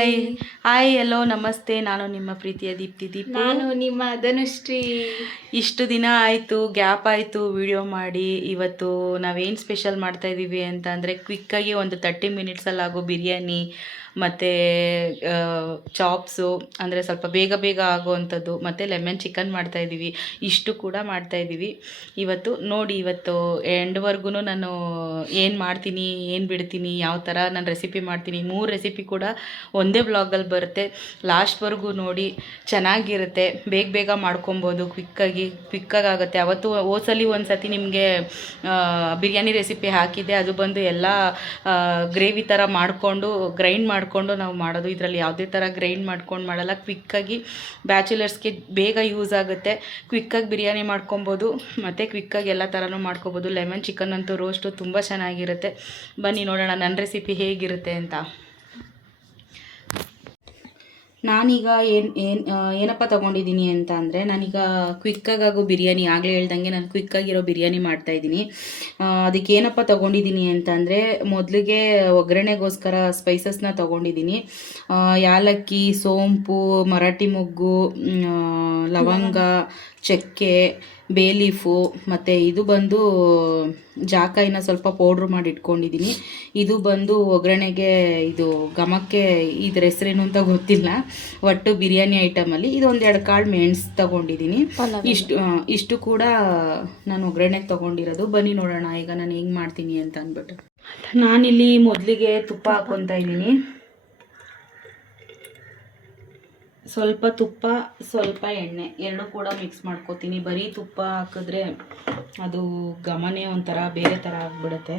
Hi hi ಎಲ್ಲೋ ನಮಸ್ತೆ. ನಾನು ನಿಮ್ಮ ಪ್ರೀತಿಯ ದೀಪ್ತಿ ದೀಪ್. ನಾನು ನಿಮ್ಮ ಧನುಶ್ರೀ. ಇಷ್ಟು ದಿನ ಆಯಿತು ಗ್ಯಾಪ್ ಆಯಿತು ವಿಡಿಯೋ ಮಾಡಿ. ಇವತ್ತು ನಾವೇನು ಸ್ಪೆಷಲ್ ಮಾಡ್ತಾ ಇದ್ದೀವಿ ಅಂತ ಅಂದರೆ ಕ್ವಿಕ್ಕಾಗಿ ಒಂದು ತರ್ಟಿ ಮಿನಿಟ್ಸಲ್ಲಾಗೋ ಬಿರಿಯಾನಿ. ಮತ್ತು ಚಾಪ್ಸು ಅಂದರೆ ಸ್ವಲ್ಪ ಬೇಗ ಬೇಗ ಆಗುವಂಥದ್ದು, ಮತ್ತು ಲೆಮನ್ ಚಿಕನ್ ಮಾಡ್ತಾ ಇದ್ದೀವಿ. ಇಷ್ಟು ಕೂಡ ಮಾಡ್ತಾ ಇದ್ದೀವಿ. ಇವತ್ತು ನೋಡಿ, ಇವತ್ತು ಎಂಡ್ವರೆಗೂ ನಾನು ಏನು ಮಾಡ್ತೀನಿ, ಏನು ಬಿಡ್ತೀನಿ, ಯಾವ ಥರ ನಾನು ರೆಸಿಪಿ ಮಾಡ್ತೀನಿ, ಮೂರು ರೆಸಿಪಿ ಕೂಡ ಒಂದೇ ಬ್ಲಾಗಲ್ಲಿ ಬರುತ್ತೆ. ಲಾಸ್ಟ್ವರೆಗೂ ನೋಡಿ, ಚೆನ್ನಾಗಿರುತ್ತೆ. ಬೇಗ ಬೇಗ ಮಾಡ್ಕೊಬೋದು ಕ್ವಿಕ್ಕಾಗಿ ಕ್ವಿಕ್ಕಾಗಿ ಆಗುತ್ತೆ. ಅವತ್ತು ಓಸಲಿ ಒಂದು ಸತಿ ನಿಮಗೆ ಬಿರಿಯಾನಿ ರೆಸಿಪಿ ಹಾಕಿದ್ದೆ. ಅದು ಬಂದು ಎಲ್ಲ ಗ್ರೇವಿ ಥರ ಮಾಡಿಕೊಂಡು ಗ್ರೈಂಡ್ ಮಾಡಿಕೊಂಡು ನಾವು ಮಾಡೋದು. ಇದರಲ್ಲಿ ಯಾವುದೇ ಥರ ಗ್ರೈಂಡ್ ಮಾಡ್ಕೊಂಡು ಮಾಡಲ್ಲ. ಕ್ವಿಕ್ಕಾಗಿ ಬ್ಯಾಚುಲರ್ಸ್ಗೆ ಬೇಗ ಯೂಸ್ ಆಗುತ್ತೆ. ಕ್ವಿಕ್ಕಾಗಿ ಬಿರಿಯಾನಿ ಮಾಡ್ಕೊಬೋದು. ಮತ್ತು ಕ್ವಿಕ್ಕಾಗಿ ಎಲ್ಲ ಥರನೂ ಮಾಡ್ಕೊಬೋದು. ಲೆಮನ್ ಚಿಕನ್ ಅಂತೂ ರೋಸ್ಟು ತುಂಬ ಚೆನ್ನಾಗಿರುತ್ತೆ. ಬನ್ನಿ ನೋಡೋಣ ನನ್ನ ರೆಸಿಪಿ ಹೇಗಿರುತ್ತೆ ಅಂತ. ನಾನೀಗ ಏನು ಏನು ಏನಪ್ಪ ತಗೊಂಡಿದ್ದೀನಿ ಅಂತ ಅಂದರೆ ನಾನೀಗ ಕ್ವಿಕ್ಕಾಗೋ ಬಿರಿಯಾನಿ ಆಗಲೇ ಹೇಳ್ದಂಗೆ ನಾನು ಕ್ವಿಕ್ಕಾಗಿರೋ ಬಿರಿಯಾನಿ ಮಾಡ್ತಾಯಿದ್ದೀನಿ ಅದಕ್ಕೆ ಏನಪ್ಪ ತಗೊಂಡಿದ್ದೀನಿ ಅಂತ ಅಂದರೆ ಮೊದಲಿಗೆ ಒಗ್ಗರಣೆಗೋಸ್ಕರ ಸ್ಪೈಸಸ್ನ ತೊಗೊಂಡಿದ್ದೀನಿ ಯಾಲಕ್ಕಿ ಸೋಂಪು ಮರಾಠಿ ಮೊಗ್ಗು ಲವಂಗ. ಚಕ್ಕೆ ಬೇಲೀಫು ಮತ್ತು ಇದು ಬಂದು ಜಾಕಾಯಿನ ಸ್ವಲ್ಪ ಪೌಡ್ರ್ ಮಾಡಿ ಇಟ್ಕೊಂಡಿದ್ದೀನಿ ಇದು ಬಂದು ಒಗ್ಗರಣೆಗೆ ಇದು ಘಮಕ್ಕೆ ಇದ್ರ ಹೆಸ್ರೇನು ಅಂತ ಗೊತ್ತಿಲ್ಲ. ಒಟ್ಟು ಬಿರಿಯಾನಿ ಐಟಮಲ್ಲಿ ಇದೊಂದು ಎರಡು ಕಾಳು ಮೆಣಸು ತಗೊಂಡಿದ್ದೀನಿ ಇಷ್ಟು ಇಷ್ಟು ಕೂಡ ನಾನು ಒಗ್ಗರಣೆಗೆ ತೊಗೊಂಡಿರೋದು. ಬನ್ನಿ ನೋಡೋಣ ಈಗ ನಾನು ಹೆಂಗೆ ಮಾಡ್ತೀನಿ ಅಂತ ಅಂದ್ಬಿಟ್ಟು ನಾನಿಲ್ಲಿ ಮೊದಲಿಗೆ ತುಪ್ಪ ಹಾಕ್ಕೊತಾ ಇದ್ದೀನಿ. ಸ್ವಲ್ಪ ತುಪ್ಪ ಸ್ವಲ್ಪ ಎಣ್ಣೆ ಎರಡು ಕೂಡ ಮಿಕ್ಸ್ ಮಾಡ್ಕೋತೀನಿ ಬರೀ ತುಪ್ಪ ಹಾಕಿದ್ರೆ ಅದು ಗಮನೇ ಒಂಥರ ಬೇರೆ ಥರ ಆಗಿಬಿಡುತ್ತೆ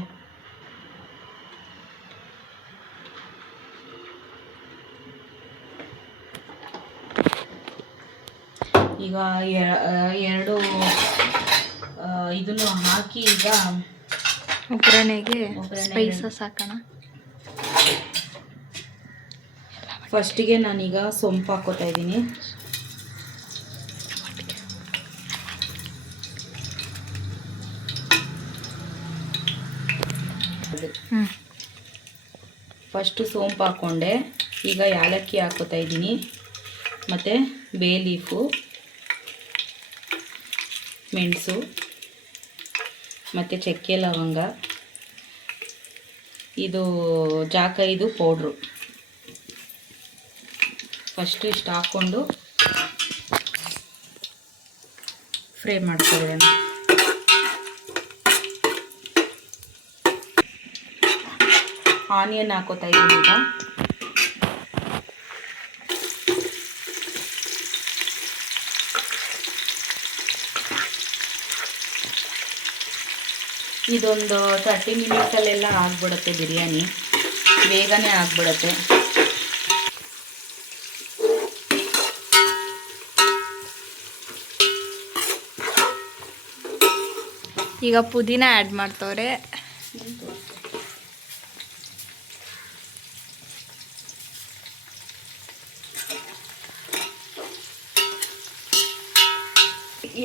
ಈಗ ಎರಡು ಇದನ್ನು ಹಾಕಿ ಈಗ ಒಗ್ಗರಣೆಗೆ. ಸ್ಪೈಸಸ್ ಹಾಕೋಣ ಫಸ್ಟಿಗೆ ನಾನೀಗ ಸೊಂಪು ಹಾಕೋತಾ ಇದ್ದೀನಿ. ಫಸ್ಟು ಸೋಂಪು ಹಾಕ್ಕೊಂಡೆ ಈಗ ಯಾಲಕ್ಕಿ ಹಾಕೋತಾ ಇದ್ದೀನಿ. ಮತ್ತು ಬೇ ಲೀಫು ಮೆಣಸು ಮತ್ತು ಚಕ್ಕೆ ಲವಂಗ. ಇದು ಜಾಕೈದು ಪೌಡ್ರು. ಫಸ್ಟು ಇಷ್ಟು ಹಾಕ್ಕೊಂಡು ಫ್ರೈ ಮಾಡ್ಕೊಳ್ಳೋಣ. ಆನಿಯನ್ ಹಾಕೋತಾ ಇದ್ದೀನಿ ಈಗ. ಇದೊಂದು ತರ್ಟಿ ಮಿನಿಟ್ಸಲ್ಲೆಲ್ಲ ಆಗ್ಬಿಡುತ್ತೆ ಬಿರಿಯಾನಿ. ಬೇಗನೆ ಆಗ್ಬಿಡುತ್ತೆ. ಈಗ ಪುದೀನ ಆ್ಯಡ್ ಮಾಡ್ತವ್ರೆ.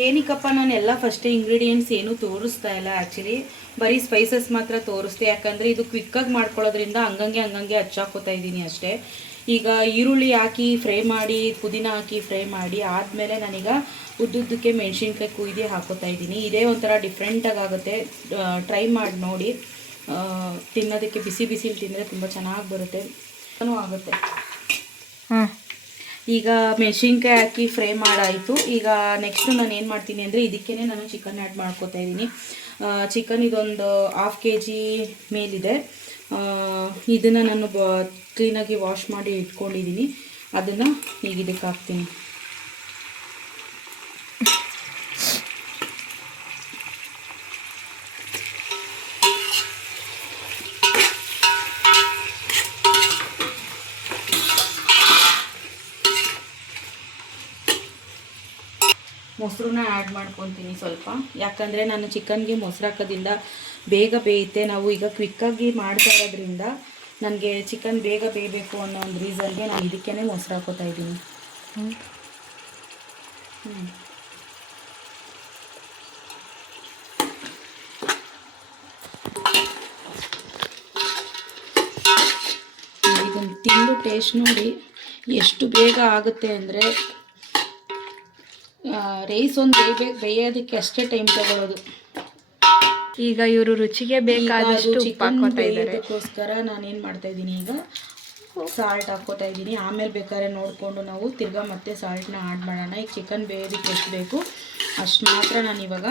ಏನಕ್ಕಪ್ಪ, ನಾನು ಎಲ್ಲ ಫಸ್ಟ್ ಇಂಗ್ರೀಡಿಯೆಂಟ್ಸ್ ಏನೂ ತೋರಿಸ್ತಾ ಇಲ್ಲ ಆ್ಯಕ್ಚುಲಿ ಬರೀ ಸ್ಪೈಸಸ್ ಮಾತ್ರ ತೋರಿಸ್ತೀನಿ ಯಾಕಂದರೆ ಇದು ಕ್ವಿಕ್ಕಾಗಿ ಮಾಡ್ಕೊಳ್ಳೋದ್ರಿಂದ ಹಂಗಂಗೆ ಹಂಗಂಗೆ ಹಚ್ಚಾಕೋತಾ ಇದ್ದೀನಿ ಅಷ್ಟೇ. ಈಗ ಈರುಳ್ಳಿ ಹಾಕಿ ಫ್ರೈ ಮಾಡಿ ಪುದೀನ ಹಾಕಿ ಫ್ರೈ ಮಾಡಿ ಆದಮೇಲೆ ನಾನೀಗ ಉದ್ದುದ್ದಕ್ಕೆ ಮೆಣಸಿನ್ಕಾಯಿ ಕುಯ್ದು ಹಾಕೋತಾ ಇದ್ದೀನಿ. ಇದೇ ಒಂಥರ ಡಿಫ್ರೆಂಟಾಗಿ ಆಗುತ್ತೆ. ಟ್ರೈ ಮಾಡಿ ನೋಡಿ. ತಿನ್ನೋದಕ್ಕೆ ಬಿಸಿ ಬಿಸಿಲಿ ತಿಂದರೆ ತುಂಬ ಚೆನ್ನಾಗಿ ಬರುತ್ತೆ. ಆಗುತ್ತೆ. ಹಾಂ. ಈಗ ಮೆಣಸಿನ್ಕಾಯಿ ಹಾಕಿ ಫ್ರೈ ಮಾಡಾಯಿತು. ಈಗ ನೆಕ್ಸ್ಟು ನಾನು ಏನು ಮಾಡ್ತೀನಿ ಅಂದರೆ ಇದಕ್ಕೇ ನಾನು ಚಿಕನ್ ಆ್ಯಡ್ ಮಾಡ್ಕೋತಾ ಇದ್ದೀನಿ. ಚಿಕನ್ ಇದೊಂದು ಹಾಫ್ ಕೆ ಜಿ ಮೇಲಿದೆ. ಇದನ್ನು ನಾನು ಬ ಕ್ಲೀನಾಗಿ ವಾಶ್ ಮಾಡಿ ಇಟ್ಕೊಂಡಿದ್ದೀನಿ ಅದನ್ನು ಈಗ ಇದಕ್ಕೆ ಹಾಕ್ತೀನಿ. ಮೊಸರನ್ನ ಆ್ಯಡ್ ಮಾಡ್ಕೊತೀನಿ ಸ್ವಲ್ಪ. ಯಾಕಂದರೆ ನಾನು ಚಿಕನ್ಗೆ ಮೊಸರು ಹಾಕೋದ್ರಿಂದ ಬೇಗ ಬೇಯುತ್ತೆ. ನಾವು ಈಗ ಕ್ವಿಕ್ಕಾಗಿ ಮಾಡ್ತಾ ಇರೋದ್ರಿಂದ ನನಗೆ ಚಿಕನ್ ಬೇಗ ಬೇಯಬೇಕು ಅನ್ನೋ ಒಂದು ರೀಸನ್ಗೆ ನಾನು ಇದಕ್ಕೇ ಮೊಸರು ಹಾಕೋತಾ ಇದ್ದೀನಿ. ಇದನ್ನು ತಿಂದು ಟೇಸ್ಟ್ ನೋಡಿ ಎಷ್ಟು ಬೇಗ ಆಗುತ್ತೆ ಅಂದರೆ ರೈಸ್ ಒಂದು ಬೇಯಬೇಕು ಬೇಯೋದಕ್ಕೆ ಅಷ್ಟೇ ಟೈಮ್ ತಗೊಳ್ಳೋದು ಈಗ ಇವರು ರುಚಿಗೆ ಬೇಕಾದಷ್ಟು ಉಪ್ಪು ಚಿಕನ್ ಹಾಕೋತಾ ಇದ್ದಾರೆ. ಬೇಯೋದಕ್ಕೋಸ್ಕರ ನಾನೇನು ಮಾಡ್ತಾ ಇದ್ದೀನಿ ಈಗ ಸಾಲ್ಟ್ ಹಾಕೋತಾ ಇದ್ದೀನಿ. ಆಮೇಲೆ ಬೇಕಾದ್ರೆ ನೋಡಿಕೊಂಡು ನಾವು ತಿರ್ಗಾ ಮತ್ತೆ ಸಾಲ್ಟ್ನ ಆ್ಯಡ್ ಮಾಡೋಣ. ಈಗ ಚಿಕನ್ ಬೇಯೋದಕ್ಕೆ ಎಷ್ಟು ಬೇಕು ಅಷ್ಟು ಮಾತ್ರ ನಾನು ಇವಾಗ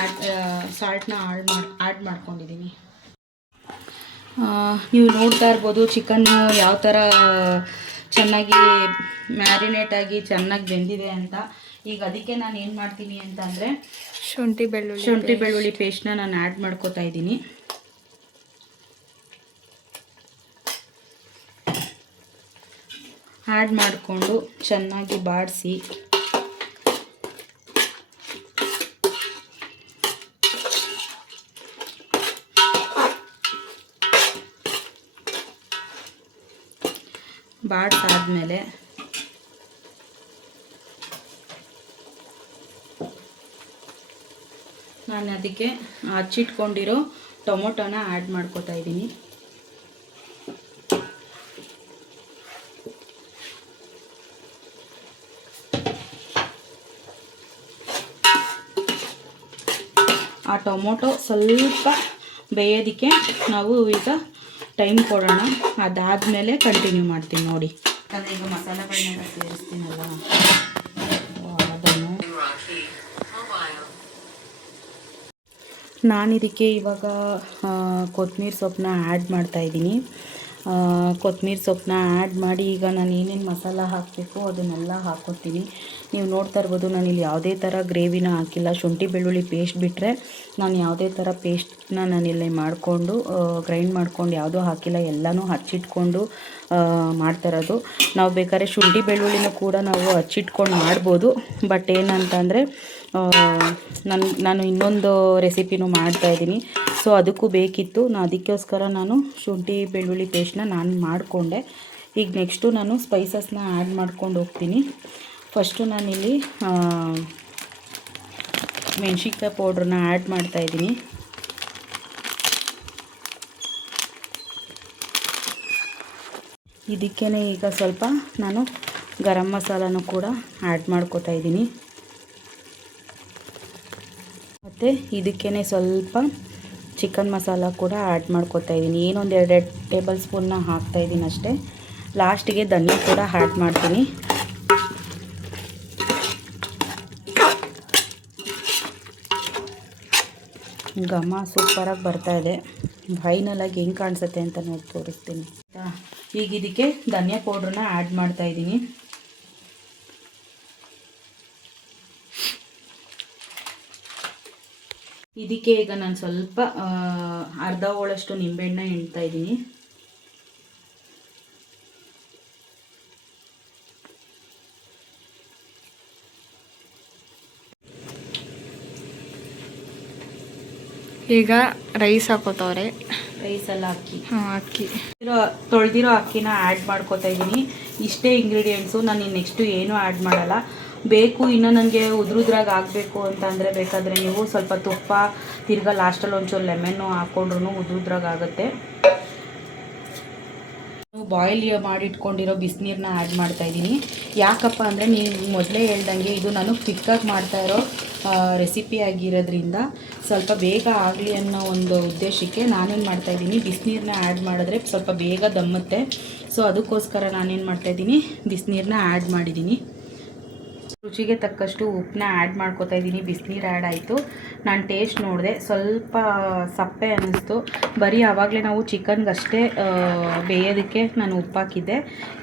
ಆ್ಯಡ್ ಸಾಲ್ಟ್ನ ಆಡ್ ಮಾಡಿ ಆ್ಯಡ್ ಮಾಡ್ಕೊಂಡಿದ್ದೀನಿ. ನೀವು ನೋಡ್ತಾ ಇರ್ಬೋದು ಚಿಕನ್ನು ಯಾವ ಥರ ಚೆನ್ನಾಗಿ ಮ್ಯಾರಿನೇಟ್ ಆಗಿ ಚೆನ್ನಾಗಿ ಬೆಂದಿದೆ ಅಂತ. ಈಗ ಅದಕ್ಕೆ ನಾನು ಏನು ಮಾಡ್ತೀನಿ ಅಂತಂದರೆ ಶುಂಠಿ ಬೆಳ್ಳುಳ್ಳಿ ಶುಂಠಿ ಬೆಳ್ಳುಳ್ಳಿ ಪೇಸ್ಟ್ನ ನಾನು ಆ್ಯಡ್ ಮಾಡ್ಕೋತಾ ಇದ್ದೀನಿ. ಆ್ಯಡ್ ಮಾಡಿಕೊಂಡು ಚೆನ್ನಾಗಿ ಬಾಡಿಸಿ. ಬಾಡ್ಸಾದ್ಮೇಲೆ ನಾನು ಅದಕ್ಕೆ ಹಚ್ಚಿಟ್ಕೊಂಡಿರೋ ಟೊಮೊಟೊನ ಆ್ಯಡ್ ಮಾಡ್ಕೋತಾ ಇದ್ದೀನಿ. ಆ ಟೊಮೊಟೊ ಸ್ವಲ್ಪ ಬೇಯೋದಕ್ಕೆ ನಾವು ಈಗ ಟೈಮ್ ಕೊಡೋಣ. ಅದಾದಮೇಲೆ ಕಂಟಿನ್ಯೂ ಮಾಡ್ತೀನಿ ನೋಡಿ. ಯಾಕಂದರೆ ಈಗ ಮಸಾಲೆಗಳನ್ನೆಲ್ಲ ಸೇರಿಸ್ತೀನಲ್ಲ ಅದನ್ನು ನಾನು ಇದಕ್ಕೆ ಇವಾಗ ಕೊತ್ತಂಬರಿ ಸೊಪ್ಪನ್ನ ಆ್ಯಡ್ ಮಾಡ್ತಾಯಿದ್ದೀನಿ ಕೊತ್ತಂಬರಿ ಸೊಪ್ಪನ್ನ ಆ್ಯಡ್ ಮಾಡಿ ಈಗ ನಾನು ಏನೇನು ಮಸಾಲ ಹಾಕಬೇಕು ಅದನ್ನೆಲ್ಲ ಹಾಕ್ಕೊತೀನಿ ನೀವು ನೋಡ್ತಾ ಇರ್ಬೋದು ನಾನು ಇಲ್ಲಿ ಯಾವುದೇ ಥರ ಗ್ರೇವಿನ ಹಾಕಿಲ್ಲ. ಶುಂಠಿ, ಬೆಳ್ಳುಳ್ಳಿ ಪೇಸ್ಟ್ ಬಿಟ್ಟರೆ ನಾನು ಯಾವುದೇ ಥರ ಪೇಸ್ಟ್ನ ಇಲ್ಲಿ ಮಾಡಿಕೊಂಡು ಗ್ರೈಂಡ್ ಮಾಡ್ಕೊಂಡು ಯಾವುದೂ ಹಾಕಿಲ್ಲ. ಎಲ್ಲನೂ ಹಚ್ಚಿಟ್ಕೊಂಡು ಮಾಡ್ತಾ ಇರೋದು. ನಾವು ಬೇಕಾದ್ರೆ ಶುಂಠಿ, ಬೆಳ್ಳುಳ್ಳಿನೂ ಕೂಡ ನಾವು ಹಚ್ಚಿಟ್ಕೊಂಡು ಮಾಡ್ಬೋದು. ಬಟ್ ಏನಂತಂದರೆ ನಾನು ನಾನು ಇನ್ನೊಂದು ರೆಸಿಪಿನೂ ಮಾಡ್ತಾಯಿದ್ದೀನಿ ಸೊ ಅದಕ್ಕೂ ಬೇಕಿತ್ತು. ನಾನು ಅದಕ್ಕೋಸ್ಕರ ನಾನು ಶುಂಠಿ, ಬೆಳ್ಳುಳ್ಳಿ ಪೇಸ್ಟ್ನ ನಾನು ಮಾಡಿಕೊಂಡೆ. ಈಗ ನೆಕ್ಸ್ಟು ನಾನು ಸ್ಪೈಸಸ್ನ ಆ್ಯಡ್ ಮಾಡ್ಕೊಂಡು ಹೋಗ್ತೀನಿ. ಫಸ್ಟು ನಾನಿಲ್ಲಿ ಮೆಣಸಿನ್ಕಾಯಿ ಪೌಡ್ರನ್ನ ಆ್ಯಡ್ ಮಾಡ್ತಾಯಿದ್ದೀನಿ ಇದಕ್ಕೇ ಈಗ ಸ್ವಲ್ಪ ನಾನು ಗರಂ ಮಸಾಲನೂ ಕೂಡ ಆ್ಯಡ್ ಮಾಡ್ಕೋತಾ ಇದ್ದೀನಿ. ಮತ್ತು ಇದಕ್ಕೇ ಸ್ವಲ್ಪ ಚಿಕನ್ ಮಸಾಲ ಕೂಡ ಆ್ಯಡ್ ಮಾಡ್ಕೋತಾ ಇದ್ದೀನಿ ಏನೊಂದು ಎರಡೆರಡು ಟೇಬಲ್ ಸ್ಪೂನ್ನ ಹಾಕ್ತಾ ಇದ್ದೀನಿ ಅಷ್ಟೇ. ಲಾಸ್ಟಿಗೆ ಧನಿಯಾ ಕೂಡ ಆ್ಯಡ್ ಮಾಡ್ತೀನಿ. ಘಮ ಸೂಪರಾಗಿ ಬರ್ತಾ ಇದೆ. ಫೈನಲಾಗಿ ಹೆಂಗೆ ಕಾಣಿಸುತ್ತೆ ಅಂತ ನೋಡಿ ತೋರಿಸ್ತೀನಿ? ಈಗ ಇದಕ್ಕೆ ಧನಿಯಾ ಪೌಡ್ರನ್ನ ಆ್ಯಡ್ ಮಾಡ್ತಾ ಇದಕ್ಕೆ ಈಗ ನಾನು ಸ್ವಲ್ಪ ಅರ್ಧ ಹೋಳಷ್ಟು ನಿಂಬೆಹಣ್ಣ ಎಣ್ತಾ ಇದ್ದೀನಿ. ಈಗ ರೈಸ್ ಹಾಕೋತವ್ರೆ. ರೈಸಲ್ಲಿ ಹಾಕಿ. ಹಾಂ ಅಕ್ಕಿ ತೊಳೆದಿರೋ ಅಕ್ಕಿನ ಆ್ಯಡ್ ಮಾಡ್ಕೋತಾ ಇದ್ದೀನಿ. ಇಷ್ಟೇ ಇಂಗ್ರೀಡಿಯೆಂಟ್ಸು ನಾನು ನೆಕ್ಸ್ಟು ಏನೂ ಆ್ಯಡ್ ಮಾಡಲ್ಲ. ಬೇಕು, ಇನ್ನು ನನಗೆ ಉದ್ರುದ್ರಾಗ ಆಗಬೇಕು ಅಂತಂದರೆ ಬೇಕಾದರೆ ನೀವು ಸ್ವಲ್ಪ ತುಪ್ಪ, ತಿರ್ಗಾ ಲಾಸ್ಟಲ್ಲಿ ಒಂಚೂರು ಲೆಮನ್ನು ಹಾಕ್ಕೊಂಡ್ರು ಉದ್ರುದ್ರಾಗ ಆಗುತ್ತೆ. ಬಾಯ್ಲ್ ಮಾಡಿಟ್ಕೊಂಡಿರೋ ಬಿಸಿನೀರನ್ನ ಆ್ಯಡ್ ಮಾಡ್ತಾ ಇದ್ದೀನಿ. ಯಾಕಪ್ಪ ಅಂದರೆ ನೀವು ಮೊದಲೇ ಹೇಳ್ದಂಗೆ ಇದು ನಾನು ಕ್ವಿಕ್ಕಾಗಿ ಮಾಡ್ತಾ ಇರೋ ರೆಸಿಪಿ ಆಗಿರೋದ್ರಿಂದ ಸ್ವಲ್ಪ ಬೇಗ ಆಗಲಿ ಅನ್ನೋ ಒಂದು ಉದ್ದೇಶಕ್ಕೆ ನಾನೇನು ಮಾಡ್ತಾಯಿದ್ದೀನಿ ಬಿಸಿನೀರನ್ನ ಆ್ಯಡ್ ಮಾಡಿದ್ರೆ ಸ್ವಲ್ಪ ಬೇಗ ದಮ್ಮತ್ತೆ. ಸೊ ಅದಕ್ಕೋಸ್ಕರ ನಾನೇನು ಮಾಡ್ತಾಯಿದ್ದೀನಿ ಬಿಸಿನೀರನ್ನ ಆ್ಯಡ್ ಮಾಡಿದ್ದೀನಿ. ರುಚಿಗೆ ತಕ್ಕಷ್ಟು ಉಪ್ಪನ್ನ ಆ್ಯಡ್ ಮಾಡ್ಕೋತಾ ಇದ್ದೀನಿ. ಬಿಸಿನೀರು ಆ್ಯಡ್ ಆಯಿತು. ನಾನು ಟೇಸ್ಟ್ ನೋಡಿದೆ. ಸ್ವಲ್ಪ ಸಪ್ಪೆ ಅನ್ನಿಸ್ತು. ಬರೀ ಆವಾಗಲೇ ನಾವು ಚಿಕನ್ಗೆ ಅಷ್ಟೇ ಬೇಯೋದಕ್ಕೆ ನಾನು ಉಪ್ಪು ಹಾಕಿದ್ದೆ.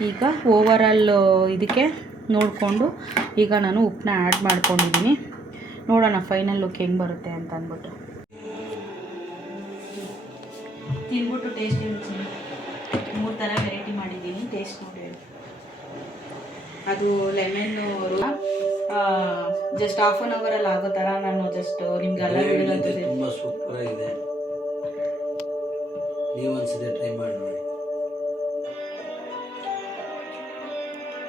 ಈಗ ಓವರಾಲ್ ಇದಕ್ಕೆ ನೋಡಿಕೊಂಡು ಈಗ ನಾನು ಉಪ್ಪನ್ನ ಆ್ಯಡ್ ಮಾಡ್ಕೊಂಡಿದ್ದೀನಿ. ನೋಡೋಣ ಫೈನಲ್ ಲುಕ್ ಹೆಂಗೆ ಬರುತ್ತೆ ಅಂತ ಅಂದ್ಬಿಟ್ಟು. ತಿನ್ಬಿಟ್ಟು ಟೇಸ್ಟ್ ಮೂರು ಥರ ವೆರೈಟಿ ಮಾಡಿದ್ದೀನಿ. ಟೇಸ್ಟ್ ನೋಡಿ. ಅದು ಲೆಮನ್ನು ಜಸ್ಟ್ ಹಾಫ್ ಆನ್ ಅವರಲ್ಲಿ ಆಗೋ ಥರ ನಾನು ಜಸ್ಟ್ ನಿಮ್ಗೆಲ್ಲ ತುಂಬ ಸೂಪರ್ ಆಗಿದೆ. ನೀವು ಒಂದ್ಸತಿ ಟ್ರೈ ಮಾಡಿ